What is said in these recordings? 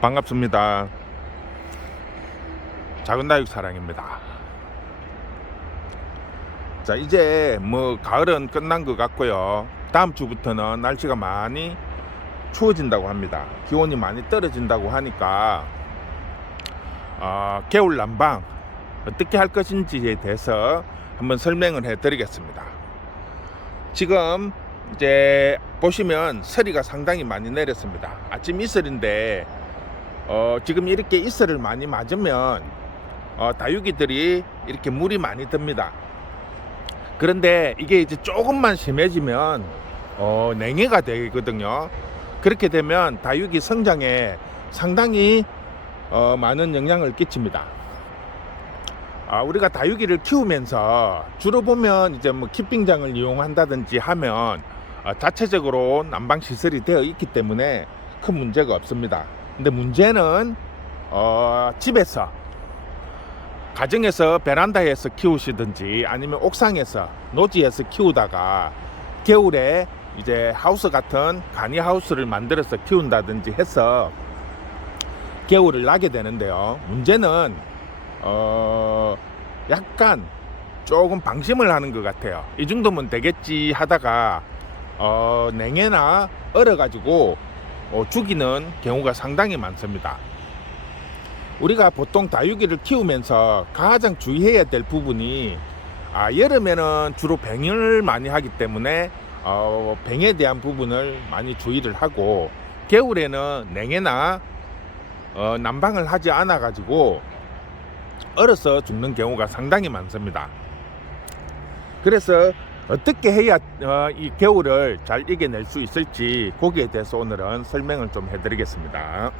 반갑습니다. 작은 다육 사랑입니다. 자, 이제 가을은 끝난 것 같고요. 다음 주부터는 날씨가 많이 추워진다고 합니다. 기온이 많이 떨어진다고 하니까 겨울 난방 어떻게 할 것인지에 대해서 한번 설명을 해 드리겠습니다. 지금 이제 보시면 서리가 상당히 많이 내렸습니다. 아침 이슬인데 지금 이렇게 이슬을 많이 맞으면 다육이들이 이렇게 물이 많이 듭니다. 그런데 이게 이제 조금만 심해지면 냉해가 되거든요. 그렇게 되면 다육이 성장에 상당히 많은 영향을 끼칩니다. 우리가 다육이를 키우면서 주로 보면 이제 키핑장을 이용한다든지 하면 자체적으로 난방 시설이 되어 있기 때문에 큰 문제가 없습니다. 근데 문제는 집에서 가정에서 베란다에서 키우시든지 아니면 옥상에서 노지에서 키우다가 겨울에 이제 하우스 같은 간이 하우스를 만들어서 키운다든지 해서 겨울을 나게 되는데요. 문제는 약간 조금 방심을 하는 것 같아요. 이 정도면 되겠지 하다가 냉해나 얼어가지고 죽이는 경우가 상당히 많습니다. 우리가 보통 다육이를 키우면서 가장 주의해야 될 부분이 여름에는 주로 병을 많이 하기 때문에 병에 대한 부분을 많이 주의를 하고, 겨울에는 냉해나 난방을 하지 않아 가지고 얼어서 죽는 경우가 상당히 많습니다. 그래서 어떻게 해야 이 겨울을 잘 이겨낼 수 있을지 거기에 대해서 오늘은 설명을 좀 해드리겠습니다.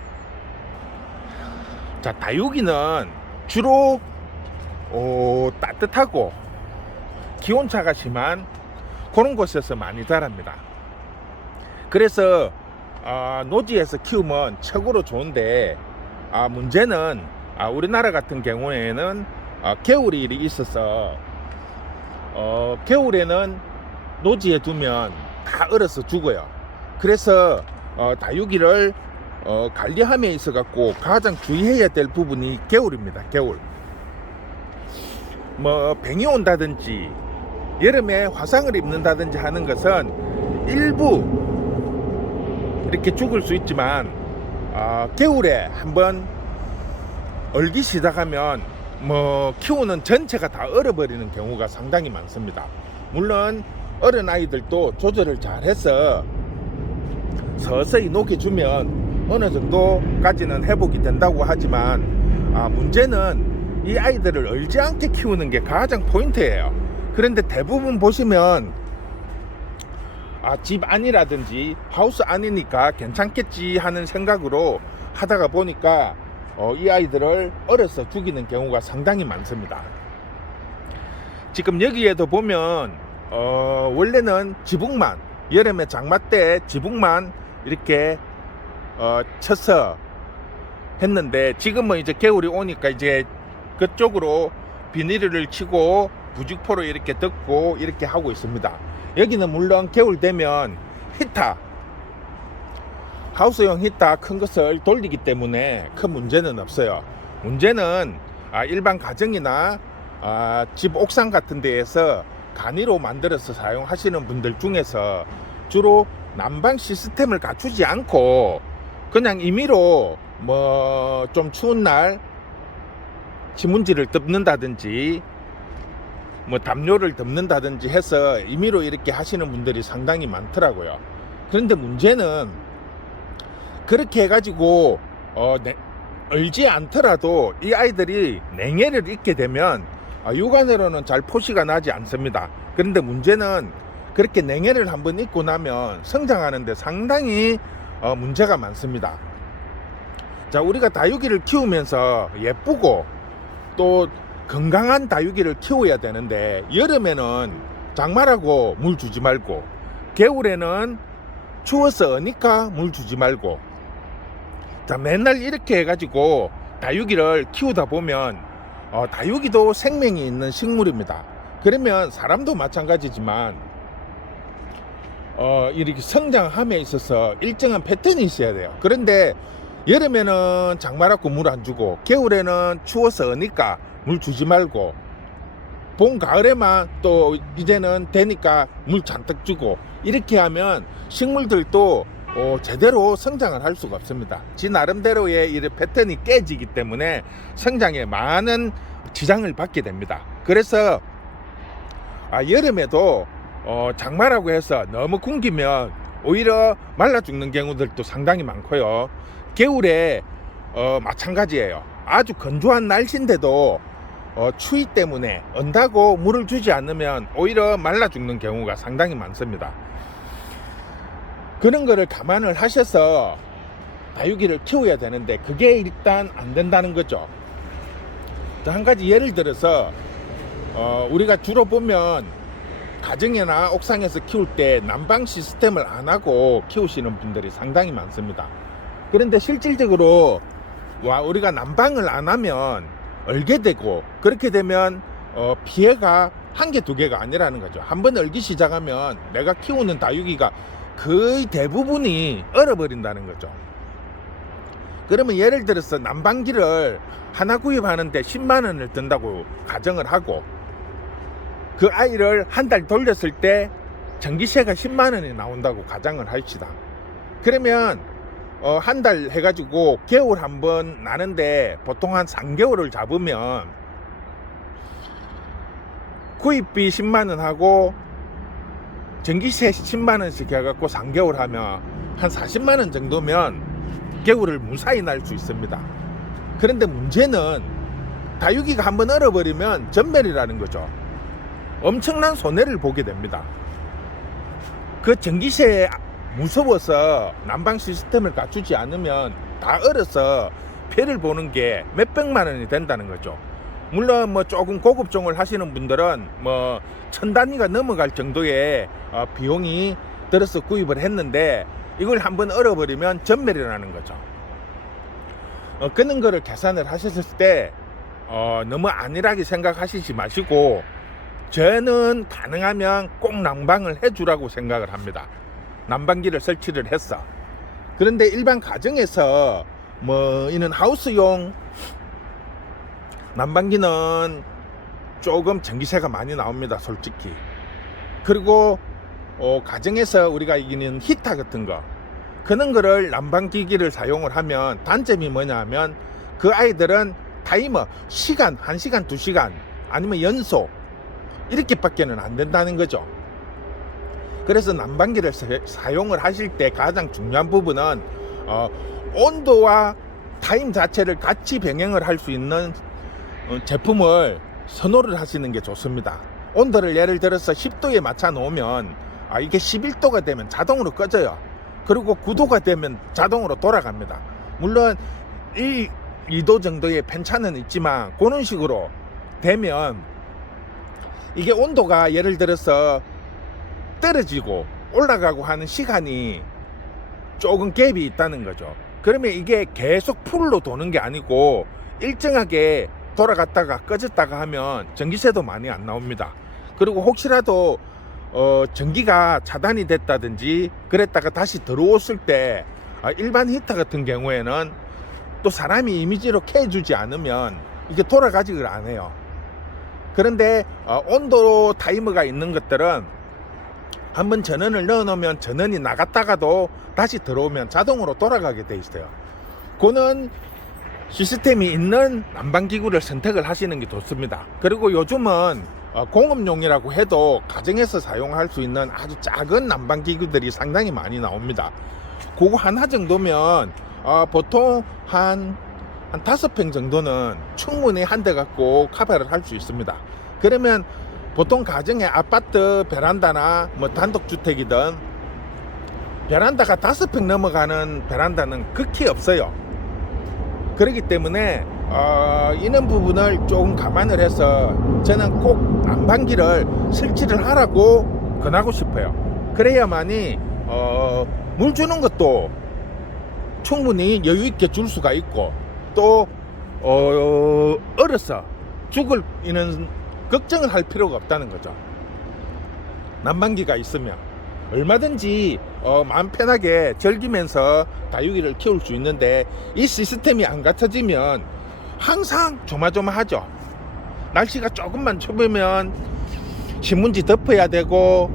자, 다육이는 주로 따뜻하고 기온차가 심한 그런 곳에서 많이 자랍니다. 그래서 노지에서 키우면 최고로 좋은데 문제는 우리나라 같은 경우에는 겨울이 있어서 겨울에는 노지에 두면 다 얼어서 죽어요. 그래서 다육이를 관리함에 있어 갖고 가장 주의해야 될 부분이 겨울입니다. 겨울 병이 온다든지 여름에 화상을 입는다든지 하는 것은 일부 이렇게 죽을 수 있지만 겨울에 한번 얼기 시작하면 키우는 전체가 다 얼어버리는 경우가 상당히 많습니다. 물론 어린 아이들도 조절을 잘해서 서서히 녹여주면 어느 정도까지는 회복이 된다고 하지만 문제는 이 아이들을 얼지 않게 키우는 게 가장 포인트예요. 그런데 대부분 보시면 집 안이라든지 하우스 안이니까 괜찮겠지 하는 생각으로 하다가 보니까 이 아이들을 얼어서 죽이는 경우가 상당히 많습니다. 지금 여기에도 보면 원래는 지붕만, 여름에 장마 때 지붕만 이렇게 쳐서 했는데 지금은 이제 겨울이 오니까 이제 그쪽으로 비닐을 치고 부직포로 이렇게 덮고 이렇게 하고 있습니다. 여기는 물론 겨울 되면 히터, 하우스용 히터 큰 것을 돌리기 때문에 큰 문제는 없어요. 문제는 일반 가정이나 집 옥상 같은 데에서 간이로 만들어서 사용하시는 분들 중에서 주로 난방 시스템을 갖추지 않고 그냥 임의로 좀 추운 날 신문지를 덮는다든지 담요를 덮는다든지 해서 임의로 이렇게 하시는 분들이 상당히 많더라고요. 그런데 문제는 그렇게 해가지고 얼지 않더라도 이 아이들이 냉해를 입게 되면 육안으로는 잘 표시가 나지 않습니다. 그런데 문제는 그렇게 냉해를 한번 입고 나면 성장하는데 상당히 문제가 많습니다. 자, 우리가 다육이를 키우면서 예쁘고 또 건강한 다육이를 키워야 되는데 여름에는 장마라고 물 주지 말고 겨울에는 추워서 어니까 물 주지 말고, 자, 맨날 이렇게 해가지고 다육이를 키우다 보면 다육이도 생명이 있는 식물입니다. 그러면 사람도 마찬가지지만 이렇게 성장함에 있어서 일정한 패턴이 있어야 돼요. 그런데 여름에는 장마라고 물 안 주고 겨울에는 추워서 어니까 물 주지 말고 봄 가을에만 또 이제는 되니까 물 잔뜩 주고 이렇게 하면 식물들도 제대로 성장을 할 수가 없습니다. 지 나름대로의 이 패턴이 깨지기 때문에 성장에 많은 지장을 받게 됩니다. 그래서 여름에도 장마라고 해서 너무 굶기면 오히려 말라 죽는 경우들도 상당히 많고요. 겨울에 마찬가지예요. 아주 건조한 날씨인데도 추위 때문에 언다고 물을 주지 않으면 오히려 말라 죽는 경우가 상당히 많습니다. 그런 거를 감안을 하셔서 다육이를 키워야 되는데 그게 일단 안 된다는 거죠. 한 가지 예를 들어서 우리가 주로 보면 가정이나 옥상에서 키울 때 난방 시스템을 안 하고 키우시는 분들이 상당히 많습니다. 그런데 실질적으로 우리가 난방을 안 하면 얼게 되고 그렇게 되면 피해가 한 개, 두 개가 아니라는 거죠. 한번 얼기 시작하면 내가 키우는 다육이가 거의 대부분이 얼어버린다는 거죠. 그러면 예를 들어서 난방기를 하나 구입하는데 10만 원을 든다고 가정을 하고 그 아이를 한 달 돌렸을 때 전기세가 10만 원이 나온다고 가정을 합시다. 그러면 한 달 해가지고 겨울 한 번 나는데 보통 한 3개월을 잡으면 구입비 10만 원 하고 전기세 10만 원씩 해갖고 3개월 하면 한 40만 원 정도면 겨울을 무사히 날 수 있습니다. 그런데 문제는 다육이가 한번 얼어버리면 전멸이라는 거죠. 엄청난 손해를 보게 됩니다. 그 전기세 무서워서 난방 시스템을 갖추지 않으면 다 얼어서 피해를 보는 게 몇백만 원이 된다는 거죠. 물론 뭐 조금 고급종을 하시는 분들은 뭐 1000단위가 넘어갈 정도의 비용이 들어서 구입을 했는데 이걸 한번 얼어버리면 전멸이라는 거죠. 그런 거를 계산을 하셨을 때 너무 안일하게 생각하시지 마시고 저는 가능하면 꼭 난방을 해주라고 생각을 합니다. 난방기를 설치를 했어. 그런데 일반 가정에서 뭐 이는 하우스용 난방기는 조금 전기세가 많이 나옵니다, 솔직히. 그리고 가정에서 우리가 이기는 히터 같은 거 그런 거를 난방기기를 사용을 하면 단점이 뭐냐 하면 그 아이들은 타이머 시간 1시간 2시간 아니면 연소 이렇게 밖에는 안 된다는 거죠. 그래서 난방기를 사용을 하실 때 가장 중요한 부분은 온도와 타임 자체를 같이 병행을 할 수 있는 제품을 선호를 하시는 게 좋습니다. 온도를 예를 들어서 10도에 맞춰 놓으면 이게 11도가 되면 자동으로 꺼져요. 그리고 9도가 되면 자동으로 돌아갑니다. 물론 2도 정도의 편차는 있지만 그런 식으로 되면 이게 온도가 예를 들어서 떨어지고 올라가고 하는 시간이 조금 갭이 있다는 거죠. 그러면 이게 계속 풀로 도는 게 아니고 일정하게 돌아갔다가 꺼졌다가 하면 전기세도 많이 안 나옵니다. 그리고 혹시라도 전기가 차단이 됐다든지 그랬다가 다시 들어왔을 때 일반 히터 같은 경우에는 또 사람이 이미지로 켜주지 않으면 이게 돌아가지를 않아요. 그런데 온도 타이머가 있는 것들은 한번 전원을 넣어 놓으면 전원이 나갔다가도 다시 들어오면 자동으로 돌아가게 돼 있어요. 그는 시스템이 있는 난방기구를 선택을 하시는 게 좋습니다. 그리고 요즘은 공업용이라고 해도 가정에서 사용할 수 있는 아주 작은 난방기구들이 상당히 많이 나옵니다. 그거 하나 정도면 보통 한 5평 정도는 충분히 한 대 갖고 커버를 할 수 있습니다. 그러면 보통 가정의 아파트 베란다나 뭐 단독주택이든 베란다가 5평 넘어가는 베란다는 극히 없어요. 그렇기 때문에 이런 부분을 조금 감안을 해서 저는 꼭 난방기를 설치를 하라고 권하고 싶어요. 그래야만이 물 주는 것도 충분히 여유 있게 줄 수가 있고 또 얼어서 죽을 이는 걱정을 할 필요가 없다는 거죠. 난방기가 있으면 얼마든지 마음 편하게 즐기면서 다육이를 키울 수 있는데, 이 시스템이 안 갖춰지면 항상 조마조마하죠. 날씨가 조금만 춥으면 신문지 덮어야 되고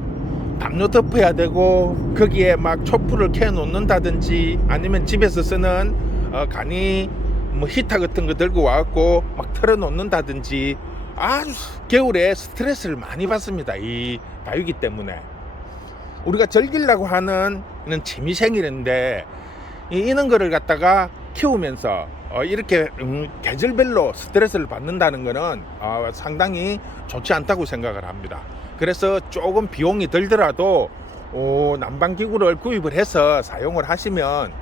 담요 덮어야 되고, 거기에 막 촛불을 켜 놓는다든지, 아니면 집에서 쓰는 간이 뭐 히터 같은 거 들고 와갖고 막 틀어 놓는다든지, 아주 겨울에 스트레스를 많이 받습니다. 이 다육이 때문에. 우리가 즐기려고 하는 이런 취미생활인데, 이런 거를 갖다가 키우면서 이렇게 계절별로 스트레스를 받는다는 거는 상당히 좋지 않다고 생각을 합니다. 그래서 조금 비용이 들더라도 난방기구를 구입을 해서 사용을 하시면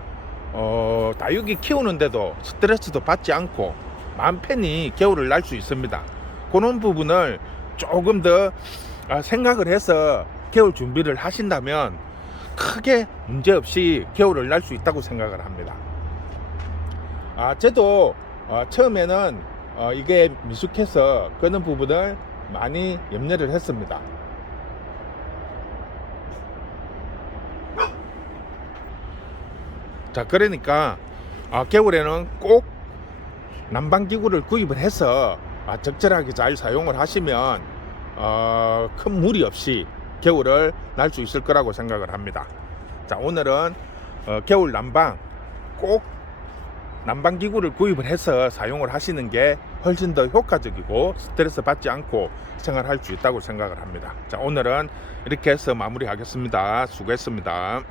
다육이 키우는데도 스트레스도 받지 않고 마음 편히 겨울을 날 수 있습니다. 그런 부분을 조금 더 생각을 해서 겨울 준비를 하신다면 크게 문제없이 겨울을 날 수 있다고 생각을 합니다. 저도 처음에는 이게 미숙해서 그런 부분을 많이 염려를 했습니다. 자, 그러니까 겨울에는 꼭 난방기구를 구입을 해서 적절하게 잘 사용을 하시면 큰 무리 없이 겨울을 날 수 있을 거라고 생각을 합니다. 자, 오늘은 겨울 난방 꼭 난방기구를 구입을 해서 사용을 하시는 게 훨씬 더 효과적이고 스트레스 받지 않고 생활할 수 있다고 생각을 합니다. 자, 오늘은 이렇게 해서 마무리하겠습니다. 수고했습니다.